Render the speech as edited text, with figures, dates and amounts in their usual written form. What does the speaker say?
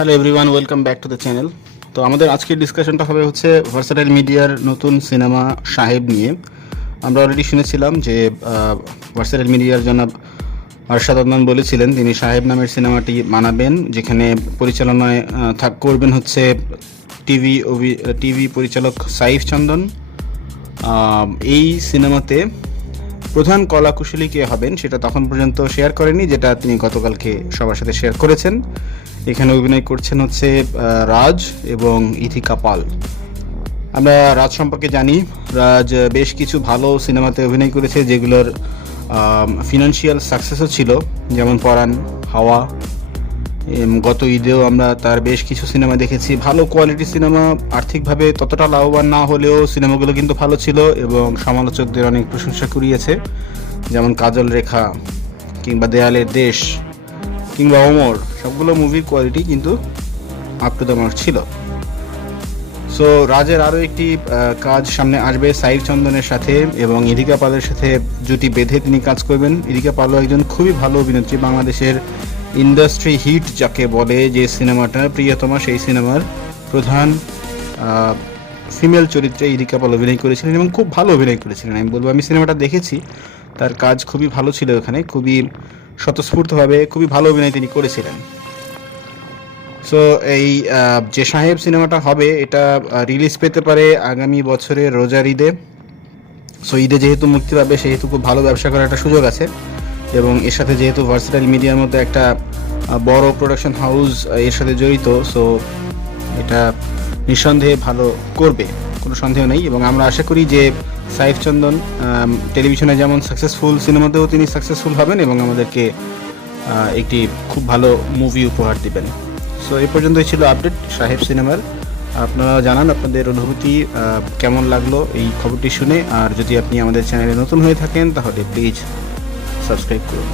Hello everyone, welcome back to the channel. তো আমাদের আজকের ডিসকাশনটা হবে হচ্ছে ভার্সাটাইল মিডিয়ার নতুন সিনেমা সাহেব নিয়ে। আমরা অলরেডি শুনেছিলাম যে ভার্সাটাইল মিডিয়ার জনাব আরশাদ আদনান বলেছিলেন তিনি সাহেব নামের সিনেমাটি বানাবেন, যেখানে পরিচালনায় করবেন হচ্ছে টিভি পরিচালক সাইফ চন্দন। এই সিনেমাতে প্রধান কলাকুশলী কে হবেন সেটা তখন পর্যন্ত শেয়ার করেনি, যেটা তিনি গতকালকে সবার সাথে শেয়ার করেছেন। এখানে অভিনয় করছেন হচ্ছে রাজ এবং ইথিকা পাল। আমরা রাজ সম্পর্কে জানি, রাজ বেশ কিছু ভালো সিনেমাতে অভিনয় করেছে যেগুলোর ফিনান্সিয়াল সাকসেসও ছিল, যেমন পরাণ, হাওয়া। গত ঈদেও আমরা তার বেশ কিছু সিনেমা দেখেছি, ভালো কোয়ালিটির সিনেমা। আর্থিকভাবে ততটা লাভবান না হলেও সিনেমাগুলো কিন্তু ভালো ছিল এবং সমালোচকদের অনেক প্রশংসা কুড়িয়েছে, যেমন কাজল রেখা কিংবা দেয়ালের দেশ কিংবা অমর। সবগুলো মুভির কোয়ালিটি কিন্তু আপ টু দ্য মার্ক ছিল। সো রাজের আরও একটি কাজ সামনে আসবে সাইফ চন্দনের সাথে, এবং ইদিকা পালের সাথে জুটি বেঁধে তিনি কাজ করবেন। ইদিকা পালও একজন খুবই ভালো অভিনেত্রী, বাংলাদেশের ইন্ডাস্ট্রি হিট যাকে বলে, যে সিনেমাটা প্রিয়তমা, সেই সিনেমার প্রধান ফিমেল চরিত্রে ইদিকা পাল অভিনয় করেছিলেন এবং খুব ভালো অভিনয় করেছিলেন। আমি বলবো, আমি সিনেমাটা দেখেছি, তার কাজ খুবই ভালো ছিল। এখানে খুবই স্বতঃস্ফূর্তভাবে খুবই ভালো অভিনয় তিনি করেছিলেন। সো এই যে সাহেব সিনেমাটা হবে, এটা রিলিজ পেতে পারে আগামী বছরের রোজার ঈদে। সো ঈদে যেহেতু মুক্তি পাবে, সেহেতু খুব ভালো ব্যবসা করার একটা সুযোগ আছে, এবং এর সাথে যেহেতু ভার্সেটাইল মিডিয়ার মধ্যে একটা বড় প্রোডাকশন হাউস এর সাথে জড়িত, সো এটা নিঃসন্দেহে ভালো করবে, কোনো সন্দেহ নেই। এবং আমরা আশা করি যে সাইফ চন্দন টেলিভিশনে যেমন সাকসেসফুল, সিনেমাতেও তিনি সাকসেসফুল হবেন এবং আমাদেরকে একটি খুব ভালো মুভি উপহার দিবেন। সো এই পর্যন্তই ছিল আপডেট সাহেব সিনেমার। আপনারা জানান আপনাদের অনুভূতি কেমন লাগলো এই খবরটি শুনে। আর যদি আপনি আমাদের চ্যানেলে নতুন হয়ে থাকেন তাহলে প্লিজ সাবস্ক্রাইব করুন।